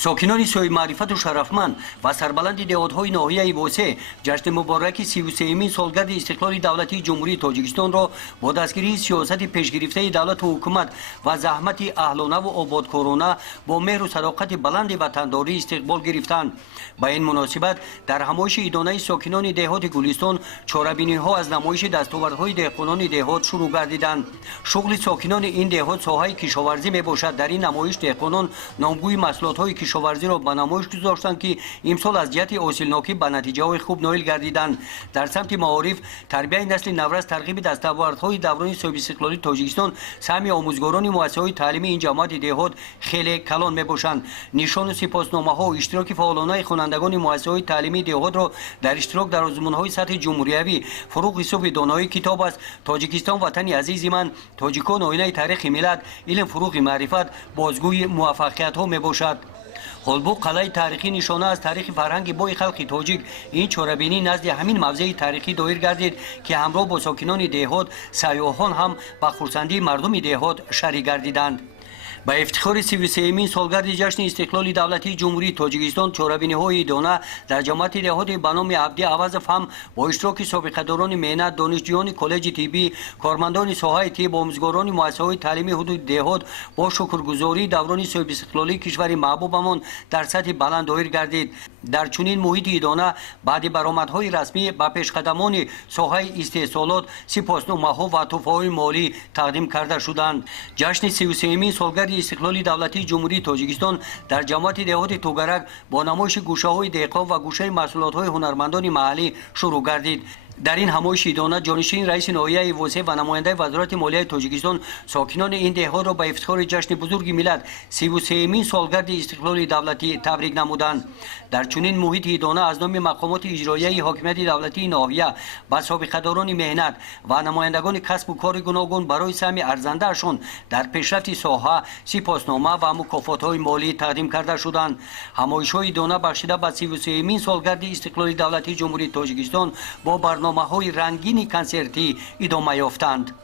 ساکنان سوی معرفت و شرفمند و سربلند دهات‌های ناحیه واسه جشن مبارک 33مین سالگرد استقلال دولتی جمهوری تاجیکستان را با دستگیری سیاست پیشگرفته دولت و حکومت و زحمت اهلانه و آبادکارانه با مهر و صداقت بلند وطنداری استقبال گرفتند. با این مناسبت در همایش ایدانه ساکنان دهات گلستان چاره‌بینی‌ها از نمایش دستاوردهای دهقانان دهات شروع گردیدند. شغل ساکنان این دهات ساحه کشاورزی میباشد. در این نمایش دهقانان نامگوی محصولات‌های کشاورزی را به نمایش گذاشتند که امسال از جهت حاصلناکی به نتیجه‌های خوب نائل گردیدند. در سمت معارف تربیت نسل نورس ترغیب دستاوردهای دوران صاحب استقلالی تاجیکستان سهم آموزگاران مؤسسه‌های تعلیمی این جماعت دهات خیلی کلان میباشند. نشان و سپاسنامه‌ها و اشتراک فعالانه خوانندگان مؤسسه‌های تعلیمی دهات را در اشتراک در آزمون‌های سطح جمهوری فروغ حساب دانایی کتاب است. تاجیکستان وطنی عزیز من، تاجیکان آینه تاریخ ملت، علم فروغ معرفت بازگوی موفقیت‌ها میباشد. حالبو قلعه تاریخی نشانه از تاریخ فرهنگ بای خلق تاجیک این چاره‌بینی نزد همین موضع تاریخی دایر گردید که همراه با ساکنان دهات سیاحان هم با خرسندی مردم دهات شریک گردیدند. با افتخار 33مین سالگرد جشن استقلال دولتی جمهوری تاجیکستان چاره‌بینی‌های ایدانه در جماعت دهات به نام عبدی عوض فهم با اشتراک سابقه‌داران مهنت، دانشجویان کالج طبی، کارمندان ساحه طب، آموزگاران مؤسسه‌های تعلیمی حدود دهات با شکرگزاری دوران صاحب استقلالی کشور محبوبمان در سطح بلند دایر گردید. در چنین محیط ایدانه بعد برآمدهای رسمی به پیشقدمان ساحه استحصالات سپاسنامه‌ها و تحفه‌های مالی تقدیم کرده شدند. جشن 33مین سالگرد استقلال دولتی جمهوری تاجیکستان در جماعت دهات توگرک با نمایش گوشه‌های دهقان و گوشه محصولات‌های هنرمندان محلی شروع گردید. در این همایش ایدانه جانشین رئیس ناحیه واسه و نماینده وزارت مالیه تاجیکستان ساکنان این دهات را به افتخار جشن بزرگ ملت 33مین سالگرد استقلال دولتی تبریک نمودند. در چنین محیط ایدانه از نام مقامات اجرایی حاکمیت دولتی ناحیه و سابقه‌داران مهنت و نمایندگان کسب و کار گوناگون برای سهم ارزنده‌شان در پیشرفت ساحه سپاسنامه و مکافات‌های مالی تقدیم کرده شدند. همایش‌های ایدانه بخشیده به 33مین سالگرد استقلال دولتی جمهوری تاجیکستان با برنامه‌های رنگین کنسرتی ادامه یافتند.